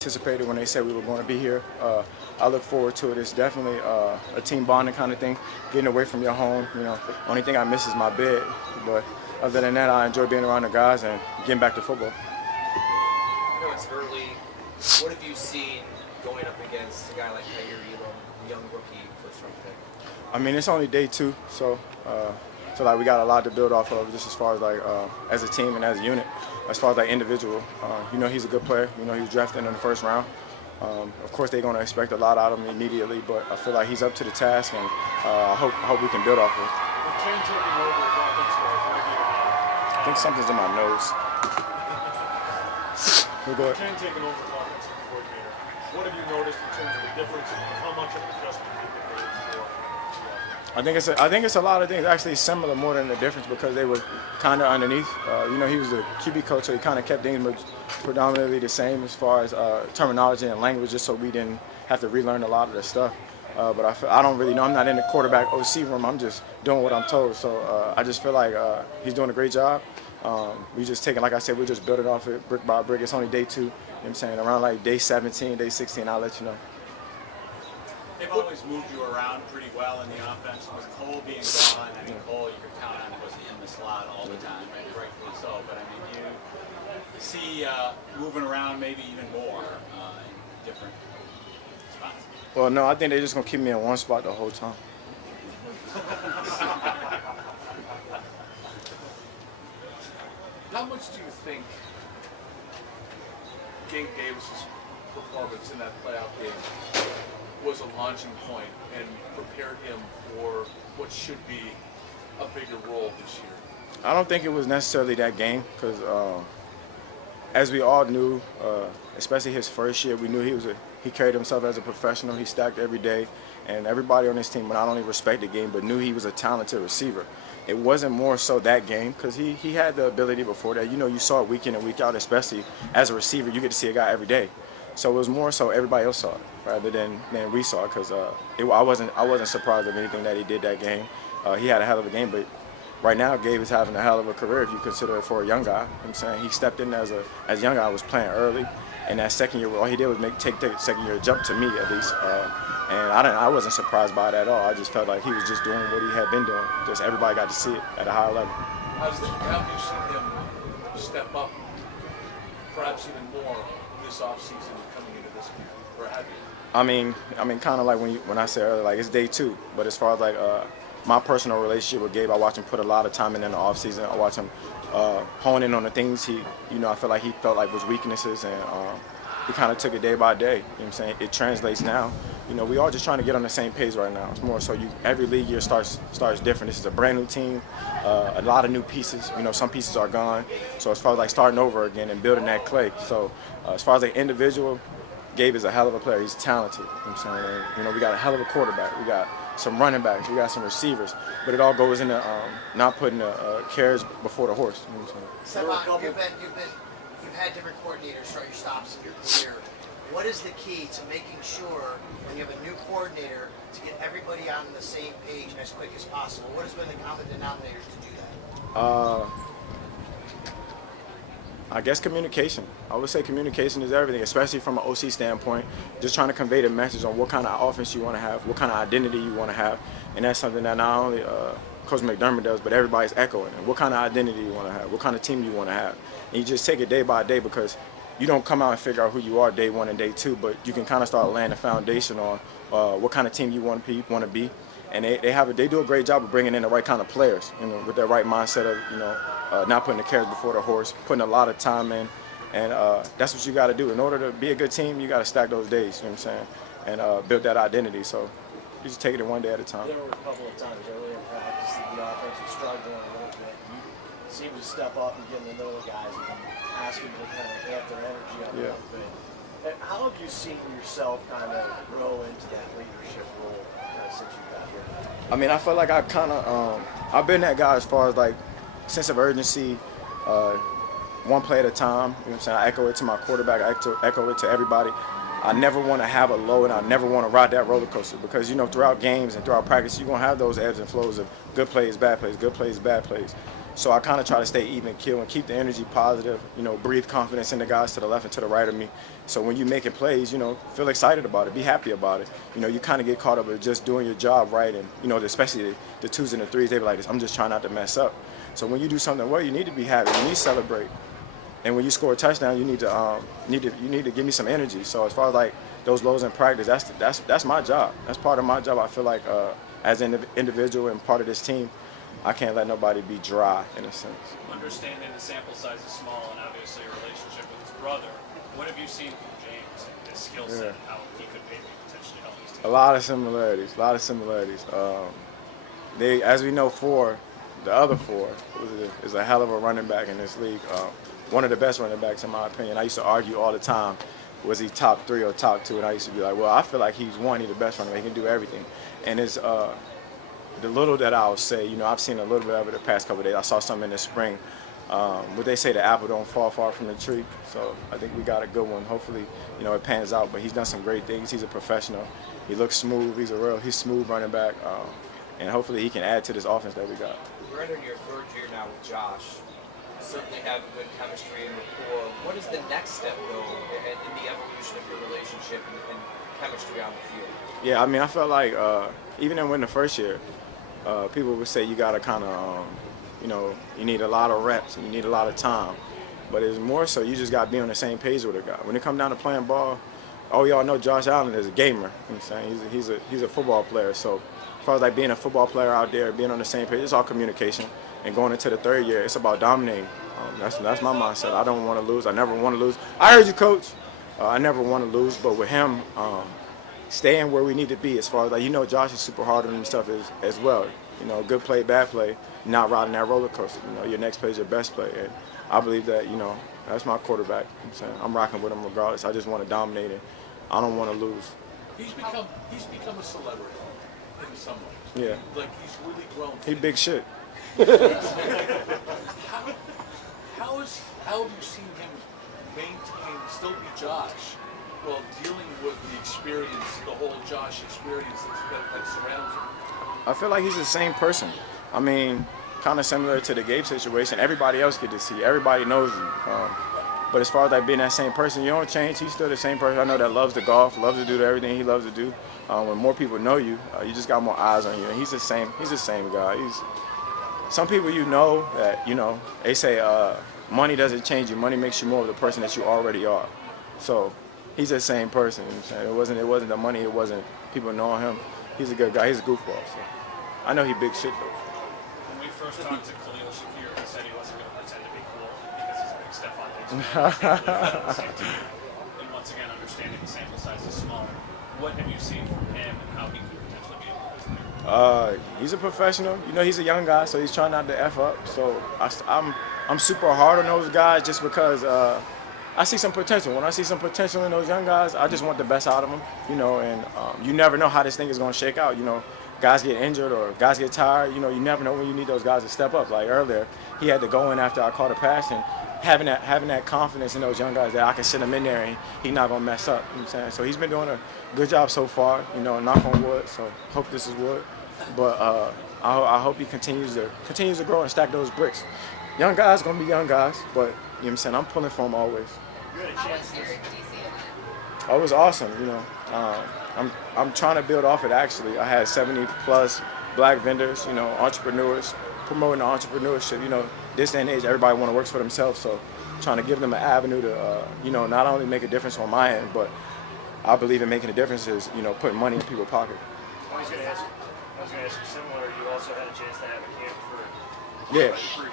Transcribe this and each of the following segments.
Anticipated when they said we were going to be here. I look forward to it. It's definitely a team bonding kind of thing, getting away from your home. Only thing I miss is my bed, but other than that, I enjoy being around the guys and getting back to football. I know it's early. What have you seen going up against a guy like Kyrie Elam, young rookie first round pick? I mean, it's only day two, so we got a lot to build off of, just as far as as a team and as a unit. As far as individual, he's a good player. He was drafted in the first round. Of course, they're going to expect a lot out of him immediately, but I feel like he's up to the task, and I hope we can build off of it. I think something's in my nose. We'll go ahead. Ken taking over as offensive coordinator. What have you noticed in terms of the difference and how much of an adjustment you think there is for? I think it's a lot of things. Actually, similar more than the difference because they were kind of underneath. He was a QB coach, so he kind of kept things predominantly the same as far as terminology and language, just so we didn't have to relearn a lot of the stuff. But I don't really know. I'm not in the quarterback OC room. I'm just doing what I'm told. So I just feel like he's doing a great job. We just taking, like I said, we're just building off it brick by brick. It's only day 2. You know what I'm saying? Around like day 17, day 16, I'll let you know. They've always moved you around pretty well in the offense. With Cole being gone, I mean, Cole, you could count on was in the slot all the time, and rightfully so. But I mean, you see moving around maybe even more in different spots. Well, no, I think they're just gonna keep me in one spot the whole time. How much do you think Gabe Davis's performance in that playoff game was a launching point and prepared him for what should be a bigger role this year? I don't think it was necessarily that game because, as we all knew, especially his first year, we knew he carried himself as a professional. He stacked every day, and everybody on this team not only respected the game but knew he was a talented receiver. It wasn't more so that game because he had the ability before that. You saw it week in and week out, especially as a receiver. You get to see a guy every day. So it was more so everybody else saw it rather than we saw it because I wasn't surprised of anything that he did that game. He had a hell of a game, but right now Gabe is having a hell of a career if you consider it for a young guy. I'm saying he stepped in as a young guy, was playing early, and that second year all he did was take the second year jump to me at least, and I wasn't surprised by it at all. I just felt like he was just doing what he had been doing. Just everybody got to see it at a higher level. Have you seen him step up, perhaps even more this offseason coming into this year, or have you? I mean, kind of like when I said earlier, like it's day 2. But as far as my personal relationship with Gabe, I watch him put a lot of time in the off season. I watch him hone in on the things I feel like he felt like was weaknesses, and he kind of took it day by day. You know what I'm saying? It translates now. We all just trying to get on the same page right now. It's more so every league year starts different. This is a brand new team, a lot of new pieces. Some pieces are gone. So as far as starting over again and building that clay. So as far as the individual, Gabe is a hell of a player. He's talented. You know what I'm saying? And, we got a hell of a quarterback. We got some running backs. We got some receivers. But it all goes into not putting the carriage before the horse. You know what I'm saying? Stefon, you've had different coordinators throughout your stops in your career. What is the key to making sure when you have a new coordinator to get everybody on the same page as quick as possible? What has been the common denominators to do that? I guess communication. I would say communication is everything, especially from an OC standpoint. Just trying to convey the message on what kind of offense you want to have, what kind of identity you want to have, and that's something that not only Coach McDermott does, but everybody's echoing. And what kind of identity you want to have, what kind of team you want to have, and you just take it day by day because you don't come out and figure out who you are day 1 and day 2, but you can kind of start laying the foundation on what kind of team you want to be. And they do a great job of bringing in the right kind of players, with that right mindset of not putting the carriage before the horse, putting a lot of time in, and that's what you got to do. In order to be a good team, you got to stack those days. You know what I'm saying, and build that identity. So you just take it one day at a time. There were a couple of times earlier in practice that the offense was struggling a little bit. You seemed to step up and get in the middle of guys and ask them to kind of amp their energy up a little bit. And how have you seen yourself kind of grow into that leadership role since you got here? I mean, I feel like I've been that guy as far as sense of urgency, one play at a time. You know what I'm saying? I echo it to my quarterback. I echo it to everybody. I never want to have a low, and I never want to ride that roller coaster because throughout games and throughout practice, you're gonna have those ebbs and flows of good plays, bad plays, good plays, bad plays. So I kind of try to stay even keel and keep the energy positive, breathe confidence in the guys to the left and to the right of me. So when you're making plays, feel excited about it, be happy about it. You kind of get caught up with just doing your job right. And, especially the twos and the threes, they be like this, I'm just trying not to mess up. So when you do something well, you need to be happy, you need to celebrate. And when you score a touchdown, you need to give me some energy. So as far as like those lows in practice, that's my job. That's part of my job. I feel like as an individual and part of this team, I can't let nobody be dry in a sense. Understanding the sample size is small and obviously a relationship with his brother, what have you seen from James and his skill set and how he could maybe potentially help his team? A lot of similarities. They, as we know, the other four is a hell of a running back in this league. One of the best running backs in my opinion. I used to argue all the time, was he top 3 or top 2? And I used to be like, well, I feel like he's one, he's the best running back, he can do everything. And it's the little that I'll say, I've seen a little bit of it the past couple of days. I saw some in the spring. What they say, the apple don't fall far from the tree. So I think we got a good one. Hopefully, it pans out. But he's done some great things. He's a professional. He looks smooth. He's smooth running back. And hopefully he can add to this offense that we got. You're entering your third year now with Josh. You certainly have good chemistry and rapport. What is the next step, though, in the evolution of your relationship and chemistry on the field? Yeah, I felt like even in the first year, people would say you got to kind of, you need a lot of reps and you need a lot of time. But it's more so you just got to be on the same page with a guy. When it comes down to playing ball, all y'all know Josh Allen is a gamer. You know what I'm saying? He's a football player. So as far as like being a football player out there, being on the same page, it's all communication. And going into the third year, it's about dominating. That's my mindset. I don't want to lose. I never want to lose. I heard you, Coach. I never want to lose. But with him, staying where we need to be as far as like, Josh is super hard on himself as well. Good play, bad play, not riding that roller coaster. Your next play is your best play. And I believe that, that's my quarterback. You know what I'm saying? I'm rocking with him regardless. I just want to dominate and I don't want to lose. He's become a celebrity in some ways. Yeah. Like he's really grown. He big shit. How have you seen him maintain, still be Josh, while dealing with the experience, the whole Josh experience that surrounds him? I feel like he's the same person. Kind of similar to the Gabe situation. Everybody else get to see. Everybody knows him. But as far as like being that same person, you don't change. He's still the same person. I know that loves to golf, loves to do everything he loves to do. When more people know you, you just got more eyes on you. And he's the same guy. Some people that, they say money doesn't change you. Money makes you more of the person that you already are. So he's the same person. You know what I'm saying? It wasn't the money. It wasn't people knowing him. He's a good guy. He's a goofball. So I know he big shit though. When we first talked to Khalil Shakir, he said he wasn't going to pretend to be cool because he's a big Stefon Diggs fan. And once again, understanding the sample size is smaller. What have you seen from him and how he could potentially be a good player? He's a professional. He's a young guy, so he's trying not to F up. So I'm super hard on those guys just because I see some potential. When I see some potential in those young guys, I just want the best out of them. And you never know how this thing is going to shake out. Guys get injured or guys get tired. You never know when you need those guys to step up. Like earlier, he had to go in after I caught a pass, and having that confidence in those young guys that I can sit him in there and he's not gonna mess up. You know what I'm saying? So he's been doing a good job so far. Knock on wood. So hope this is wood. But I hope he continues to grow and stack those bricks. Young guys gonna be young guys, but you know what I'm saying? I'm pulling for him always. How was your DC event? Oh, it was awesome. I'm trying to build off it. Actually, I had 70 plus black vendors, entrepreneurs, promoting entrepreneurship. This day and age, everybody want to work for themselves. So, trying to give them an avenue to, not only make a difference on my end, but I believe in making a difference is, putting money in people's pocket. I was going to ask you similar. You also had a chance to have a camp for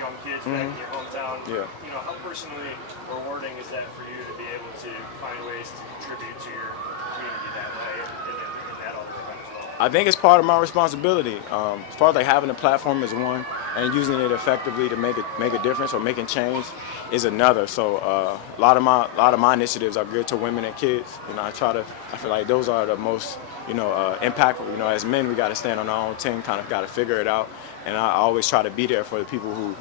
young kids back in your hometown. Yeah. How personally rewarding is that for you to be able to find ways to contribute to your community that way and that other event as well? I think it's part of my responsibility. As far as like having a platform is one, and using it effectively to make a difference or making change is another. So a lot of my initiatives are geared to women and kids. I feel like those are the most impactful. As men, we got to stand on our own 10, kind of got to figure it out. And I always try to be there for the people who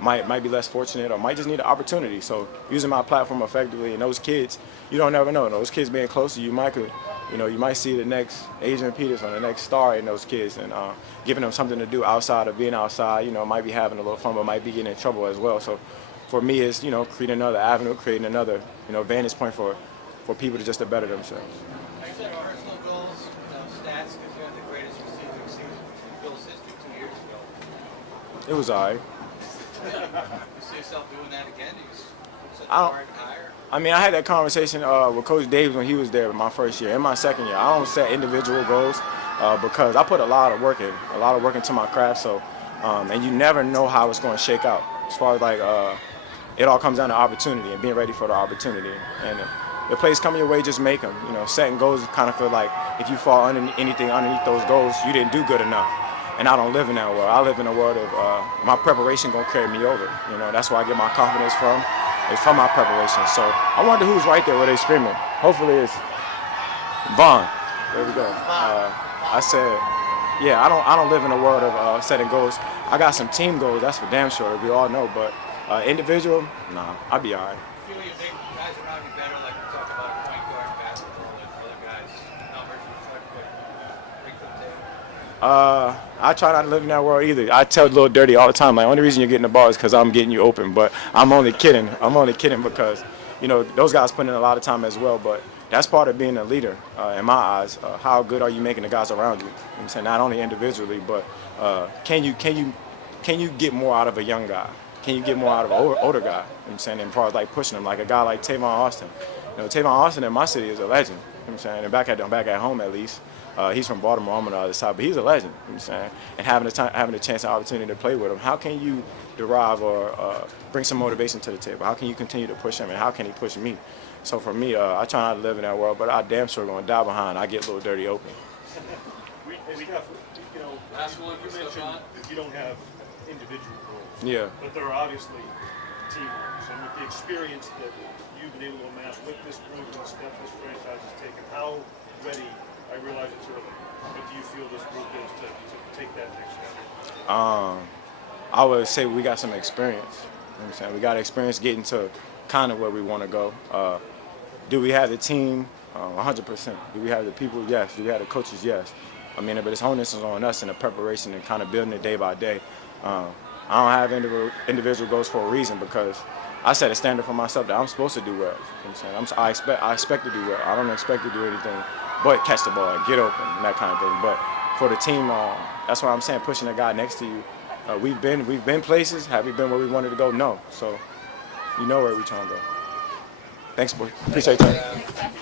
might be less fortunate or might just need an opportunity. So using my platform effectively, and those kids, you don't never know. Those kids being close to you might could you know, you might see the next Adrian Peterson, the next star in those kids, and giving them something to do outside of being outside. You know, might be having a little fun, but might be getting in trouble as well. So for me, it's, you know, creating another avenue, creating another, you know, vantage point for people to just to better themselves. You set personal goals, stats, because you had the greatest receiving season in Bill's history 2 years ago. It was all right. You see yourself doing that again? You set the I don't- bar higher? I mean, I had that conversation with Coach Davis when he was there my first year. In my second year, I don't set individual goals because I put a lot of work into my craft. So, and you never know how it's going to shake out. As far as like, it all comes down to opportunity and being ready for the opportunity. And the plays come your way, just make them. You know, setting goals kind of feel like if you fall anything underneath those goals, you didn't do good enough. And I don't live in that world. I live in a world of my preparation gonna carry me over. You know, that's where I get my confidence from. It's from my preparation. So I wonder who's right there where they screaming. Hopefully it's Vaughn. There we go. I said, yeah, I don't live in a world of setting goals. I got some team goals, that's for damn sure. We all know, but individual, nah, I'll be all right. You feel you think guys around you better, like we talk about point guard basketball and other guys' numbers you try to bring to the table? I try not to live in that world either. I tell Lil Dirty all the time, like, only reason you're getting the ball is because I'm getting you open. But I'm only kidding. I'm only kidding because, you know, those guys put in a lot of time as well. But that's part of being a leader, in my eyes. How good are you making the guys around you? You know what I'm saying, not only individually, but can you get more out of a young guy? Can you get more out of an older guy? You know what I'm saying, as far as like pushing them, like a guy like Tavon Austin. You know, Tavon Austin in my city is a legend. You know what I'm saying, and back at home at least. He's from Baltimore, I'm on the other side, but he's a legend. You know what I'm saying, and having a chance and opportunity to play with him. How can you derive or bring some motivation to the table? How can you continue to push him, and how can he push me? So for me, I try not to live in that world, but I damn sure gonna die behind. I get a little dirty open. We you know, Last one, you mentioned you don't have individual goals. Yeah. But there are obviously team goals. And with the experience that you've been able to amass with this group and the step this franchise has taken, how ready, I realize it's early, but do you feel this group is to take that next step? I would say we got some experience. You know what I'm saying? We got experience getting to kind of where we want to go. Do we have the team? 100%. Do we have the people? Yes. Do we have the coaches? Yes. I mean, but it's onus is on us in the preparation and kind of building it day by day. I don't have individual goals for a reason because I set a standard for myself that I'm supposed to do well. You know what I'm saying? I expect to do well. I don't expect to do anything but catch the ball, get open, and that kind of thing. But for the team, that's why I'm saying pushing the guy next to you. We've been places. Have we been where we wanted to go? No. So you know where we're trying to go. Thanks, boy. Appreciate your time.